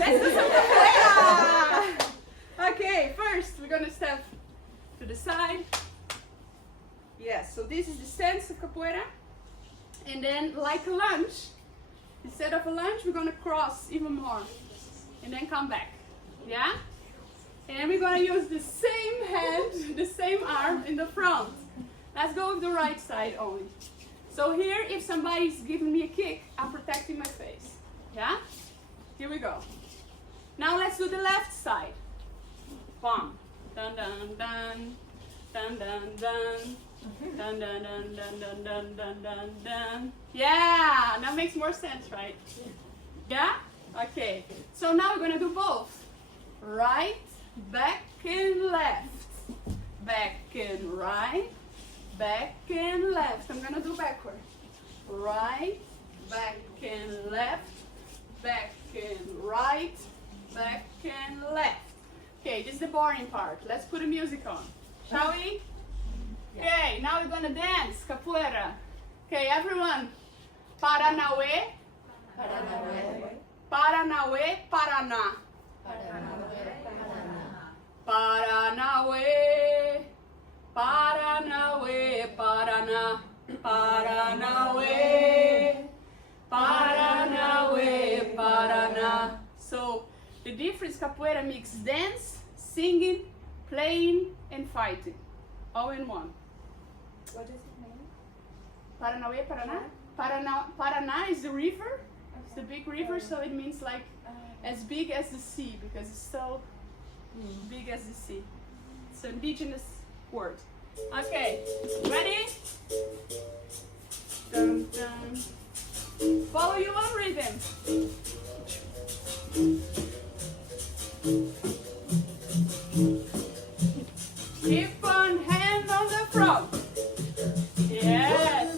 Let's do some capoeira! Okay, first we're gonna step to the side. Yes, so this is the stance of capoeira. And then, like a lunge, instead of a lunge, we're gonna cross even more. And then come back. Yeah? And we're gonna use the same hand, the same arm in the front. Let's go with the right side only. So here, if somebody's giving me a kick, I'm protecting my face. Yeah? Here we go. Now let's do the left side. Bam. Dun dun dun. Dun dun dun. Dun dun dun dun dun dun dun dun dun. Yeah, that makes more sense, right? Yeah? Okay. So now we're gonna do both. Right, back and left. Back and right. Back and left. I'm gonna do backward. Right, back and left. Back and right. Back and left. Okay, this is the boring part. Let's put the music on. Shall we? Okay, now we're gonna dance capoeira. Okay, everyone. Paranauê. Paranauê. Paranauê, Paraná. Paranauê. Paranauê, Paraná. Paranauê. Paranauê, Paraná. So, the difference capoeira mix dance, singing, playing, and fighting. All in one. What does it mean? Paranauê, Paraná. Paraná is the river. It's the big river, so it means like as big as the sea, because it's so big as the sea. It's an indigenous word. Okay, ready? Dun, dun. Follow your own rhythm. Keep one hand on the front. Yes.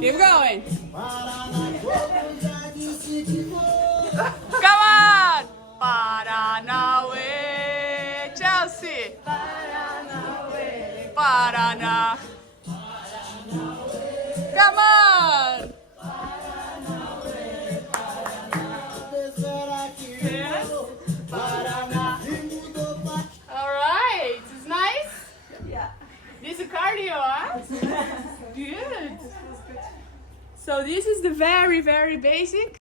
Keep going. Come on. Paranauê. Chelsea. Paranauê. Paraná. Come on. Yes. All right. It's nice. Yeah. This is cardio, huh? Good. So this is the very, very basic.